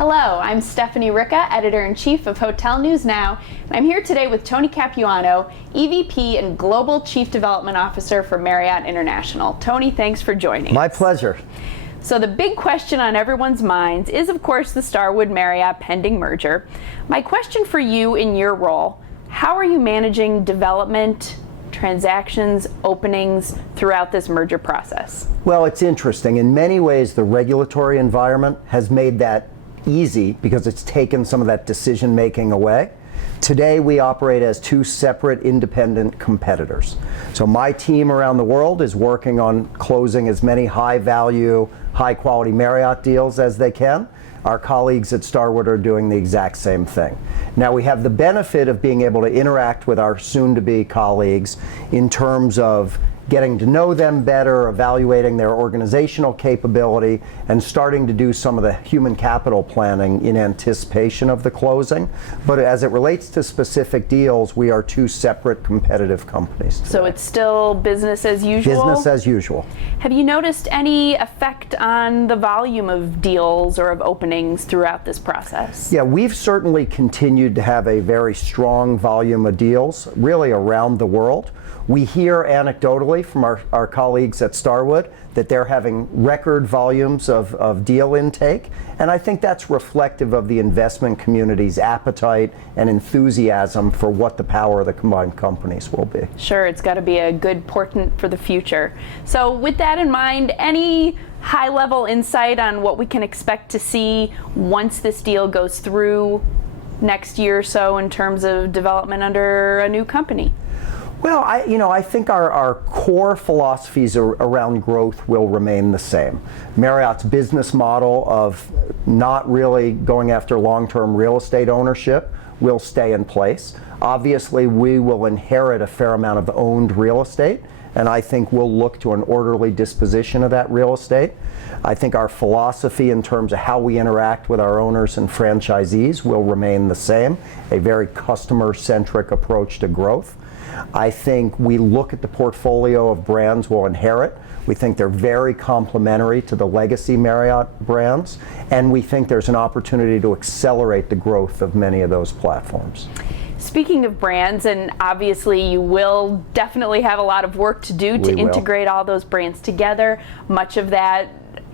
Hello, I'm Stephanie Ricca, Editor-in-Chief of Hotel News Now, and I'm here today with Tony Capuano, EVP and Global Chief Development Officer for Marriott International. Tony, thanks for joining. My pleasure. So the big question on everyone's minds is, of course, the Starwood-Marriott pending merger. My question for you in your role, how are you managing development, transactions, openings throughout this merger process? Well, it's interesting. In many ways, the regulatory environment has made that easy because it's taken some of that decision making away. Today we operate as two separate independent competitors. So my team around the world is working on closing as many high value, high quality Marriott deals as they can. Our colleagues at Starwood are doing the exact same thing. Now we have the benefit of being able to interact with our soon-to-be colleagues in terms of getting to know them better, evaluating their organizational capability, and starting to do some of the human capital planning in anticipation of the closing. But as it relates to specific deals, we are two separate competitive companies today. So it's still business as usual? Business as usual. Have you noticed any effect on the volume of deals or of openings throughout this process? Yeah, we've certainly continued to have a very strong volume of deals, really around the world. We hear anecdotally from our colleagues at Starwood that they're having record volumes of deal intake, and I think that's reflective of the investment community's appetite and enthusiasm for what the power of the combined companies will be. Sure, it's got to be a good portent for the future. So with that in mind, any high-level insight on what we can expect to see once this deal goes through next year or so in terms of development under a new company? Well, I think our core philosophies around growth will remain the same. Marriott's business model of not really going after long-term real estate ownership will stay in place. Obviously, we will inherit a fair amount of owned real estate, and I think we'll look to an orderly disposition of that real estate. I think our philosophy in terms of how we interact with our owners and franchisees will remain the same, a very customer-centric approach to growth. I think we look at the portfolio of brands we'll inherit. We think they're very complementary to the legacy Marriott brands, and we think there's an opportunity to accelerate the growth of many of those platforms. Speaking of brands, and obviously you will definitely have a lot of work to do to integrate all those brands together. Much of that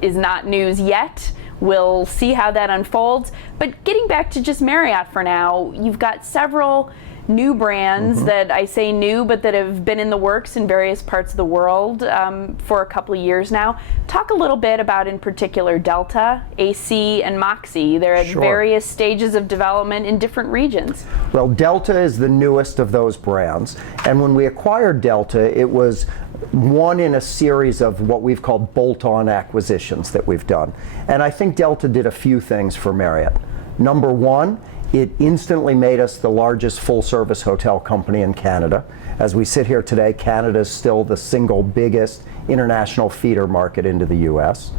is not news yet. We'll see how that unfolds. But getting back to just Marriott for now, you've got several new brands that I say new, but that have been in the works in various parts of the world for a couple of years now. Talk a little bit about, in particular, Delta, AC, and Moxie. They're at various stages of development in different regions. Well, Delta is the newest of those brands, and when we acquired Delta, it was one in a series of what we've called bolt-on acquisitions that we've done. And I think Delta did a few things for Marriott. Number one, it instantly made us the largest full-service hotel company in Canada. As we sit here today, Canada is still the single biggest international feeder market into the US.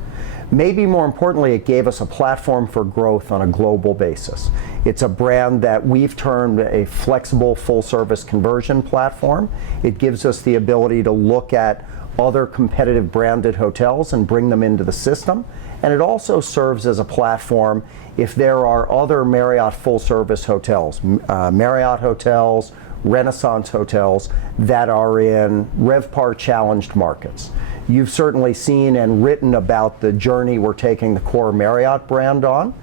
Maybe more importantly, it gave us a platform for growth on a global basis. It's a brand that we've termed a flexible full-service conversion platform. It gives us the ability to look at other competitive branded hotels and bring them into the system. And it also serves as a platform if there are other Marriott full-service hotels, Marriott hotels, Renaissance hotels that are in RevPAR challenged markets. You've certainly seen and written about the journey we're taking the core Marriott brand on.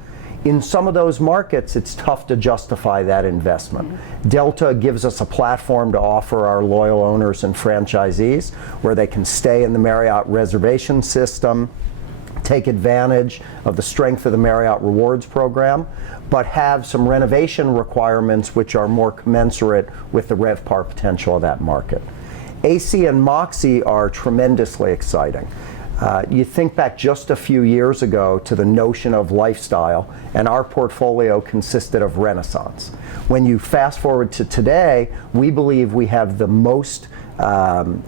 In some of those markets, it's tough to justify that investment. Delta gives us a platform to offer our loyal owners and franchisees where they can stay in the Marriott reservation system, take advantage of the strength of the Marriott Rewards program, but have some renovation requirements which are more commensurate with the RevPAR potential of that market. AC and Moxie are tremendously exciting. You think back just a few years ago to the notion of lifestyle, and our portfolio consisted of Renaissance. When you fast forward to today, we believe we have the most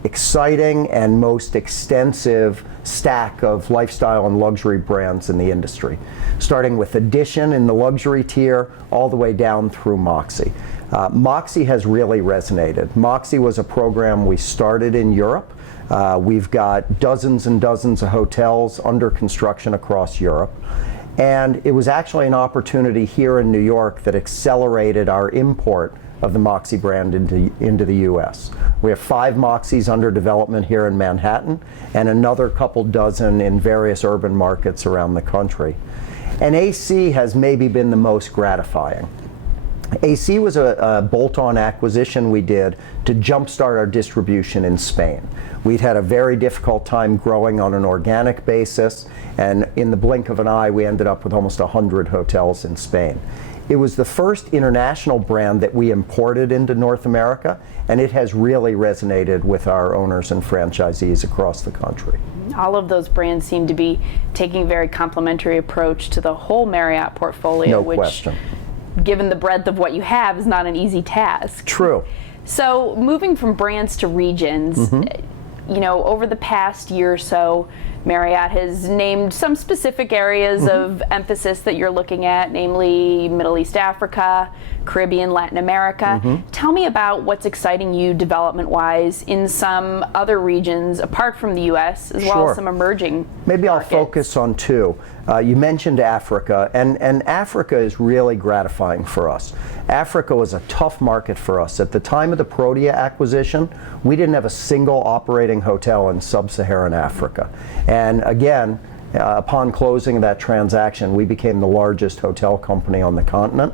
exciting and most extensive stack of lifestyle and luxury brands in the industry, starting with Edition in the luxury tier all the way down through Moxie. Moxie has really resonated. Moxie was a program we started in Europe. We've got dozens and dozens of hotels under construction across Europe. And it was actually an opportunity here in New York that accelerated our import of the Moxie brand into the U.S. We have 5 Moxies under development here in Manhattan and another couple dozen in various urban markets around the country. And AC has maybe been the most gratifying. AC was a bolt-on acquisition we did to jumpstart our distribution in Spain. We'd had a very difficult time growing on an organic basis, and in the blink of an eye, we ended up with almost 100 hotels in Spain. It was the first international brand that we imported into North America, and it has really resonated with our owners and franchisees across the country. All of those brands seem to be taking a very complementary approach to the whole Marriott portfolio, No question. Given the breadth of what you have, is not an easy task. True. So moving from brands to regions, you know, over the past year or so, Marriott has named some specific areas of emphasis that you're looking at, namely Middle East, Africa, Caribbean, Latin America. Tell me about what's exciting you development-wise in some other regions apart from the U.S., as well as some emerging Maybe markets. I'll focus on 2. You mentioned Africa, and Africa is really gratifying for us. Africa was a tough market for us. At the time of the Protea acquisition, we didn't have a single operating hotel in sub-Saharan Africa. And again, upon closing of that transaction, we became the largest hotel company on the continent.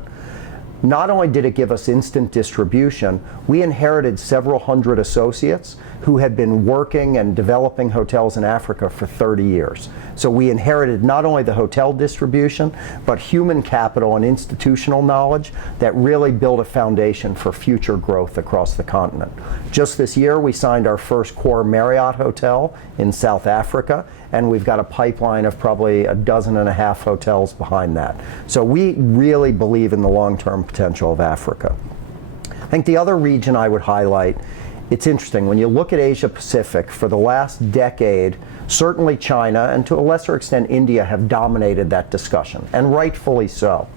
Not only did it give us instant distribution, we inherited several hundred associates who had been working and developing hotels in Africa for 30 years. So we inherited not only the hotel distribution, but human capital and institutional knowledge that really built a foundation for future growth across the continent. Just this year, we signed our first core Marriott hotel in South Africa, and we've got a pipeline of probably 12.5 hotels behind that. So we really believe in the long-term potential of Africa. I think the other region I would highlight, it's interesting, when you look at Asia Pacific, for the last decade, certainly China, and to a lesser extent India, have dominated that discussion, and rightfully so.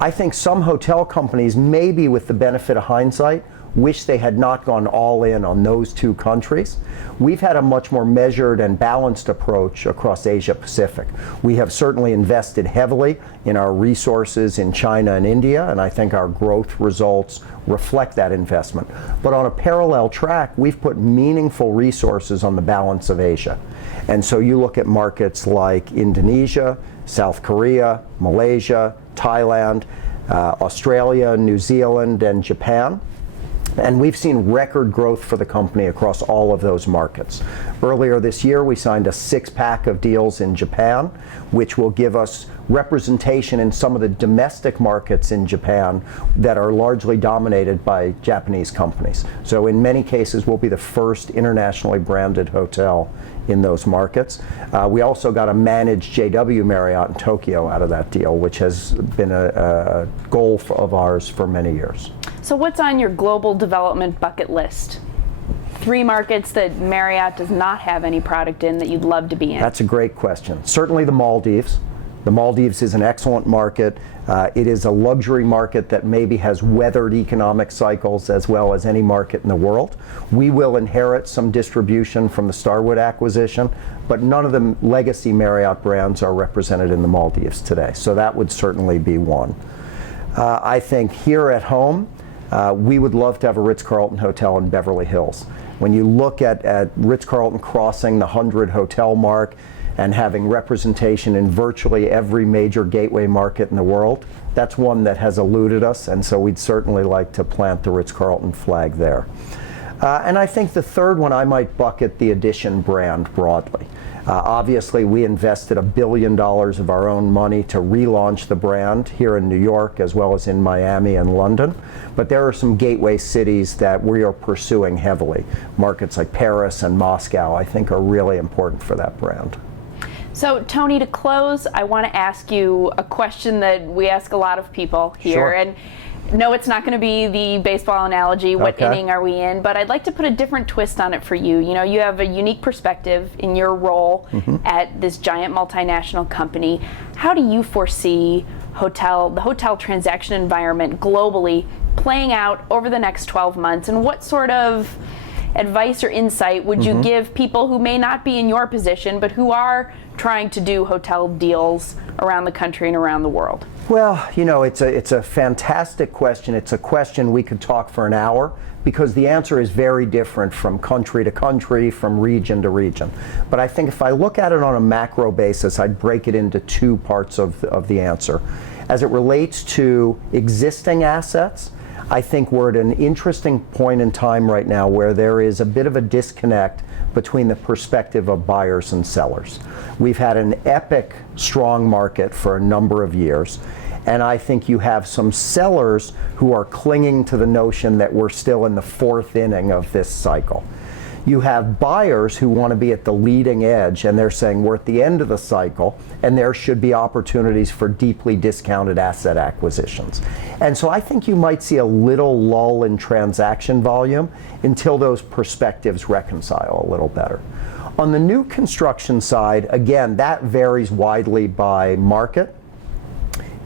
I think some hotel companies, maybe with the benefit of hindsight, wish they had not gone all in on those 2 countries. We've had a much more measured and balanced approach across Asia Pacific. We have certainly invested heavily in our resources in China and India, and I think our growth results reflect that investment. But on a parallel track, we've put meaningful resources on the balance of Asia. And so you look at markets like Indonesia, South Korea, Malaysia, Thailand, Australia, New Zealand, and Japan. And we've seen record growth for the company across all of those markets. Earlier this year, we signed a 6-pack of deals in Japan, which will give us representation in some of the domestic markets in Japan that are largely dominated by Japanese companies. So in many cases, we'll be the first internationally branded hotel in those markets. We also got a managed JW Marriott in Tokyo out of that deal, which has been a goal of ours for many years. So what's on your global development bucket list? 3 markets that Marriott does not have any product in that you'd love to be in. That's a great question. Certainly the Maldives. The Maldives is an excellent market. It is a luxury market that maybe has weathered economic cycles as well as any market in the world. We will inherit some distribution from the Starwood acquisition, but none of the legacy Marriott brands are represented in the Maldives today. So that would certainly be one. I think here at home, we would love to have a Ritz-Carlton hotel in Beverly Hills. When you look at Ritz-Carlton crossing the 100 hotel mark and having representation in virtually every major gateway market in the world, that's one that has eluded us, and so we'd certainly like to plant the Ritz-Carlton flag there. And I think the third one, I might bucket the Edition brand broadly. Obviously, we invested $1 billion of our own money to relaunch the brand here in New York as well as in Miami and London. But there are some gateway cities that we are pursuing heavily. Markets like Paris and Moscow, I think, are really important for that brand. So, Tony, to close, I want to ask you a question that we ask a lot of people here. Sure. And no, it's not going to be the baseball analogy, what inning are we in, but I'd like to put a different twist on it for you. You know, you have a unique perspective in your role at this giant multinational company. How do you foresee the hotel transaction environment globally playing out over the next 12 months, and what sort of advice or insight would you give people who may not be in your position, but who are trying to do hotel deals around the country and around the world? Well, you know, it's a fantastic question. It's a question we could talk for an hour, because the answer is very different from country to country, from region to region. But I think if I look at it on a macro basis, I'd break it into two parts of the answer. As it relates to existing assets, I think we're at an interesting point in time right now where there is a bit of a disconnect between the perspective of buyers and sellers. We've had an epic strong market for a number of years, and I think you have some sellers who are clinging to the notion that we're still in the fourth inning of this cycle. You have buyers who want to be at the leading edge, and they're saying we're at the end of the cycle and there should be opportunities for deeply discounted asset acquisitions. And so I think you might see a little lull in transaction volume until those perspectives reconcile a little better. On the new construction side, again, that varies widely by market.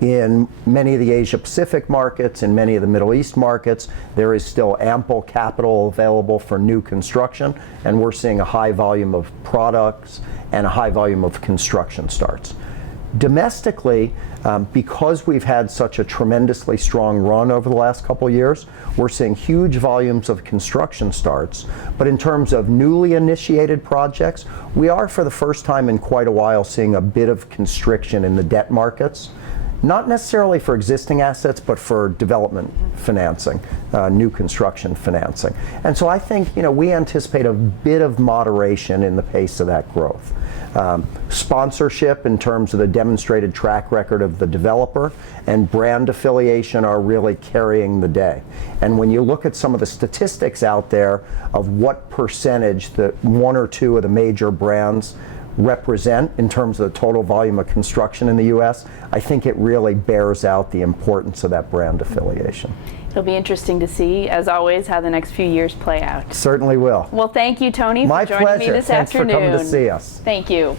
In many of the Asia Pacific markets, in many of the Middle East markets, there is still ample capital available for new construction, and we're seeing a high volume of products and a high volume of construction starts. Domestically, because we've had such a tremendously strong run over the last couple of years, we're seeing huge volumes of construction starts. But in terms of newly initiated projects, we are for the first time in quite a while seeing a bit of constriction in the debt markets. Not necessarily for existing assets, but for development financing, new construction financing. And so I think, you know, we anticipate a bit of moderation in the pace of that growth. Sponsorship in terms of the demonstrated track record of the developer and brand affiliation are really carrying the day. And when you look at some of the statistics out there of what percentage the one or two of the major brands represent in terms of the total volume of construction in the U.S., I think it really bears out the importance of that brand affiliation. It'll be interesting to see, as always, how the next few years play out. Certainly will. Well, thank you, Tony, My for joining pleasure. me this Thanks afternoon. for coming to see us. Thank you.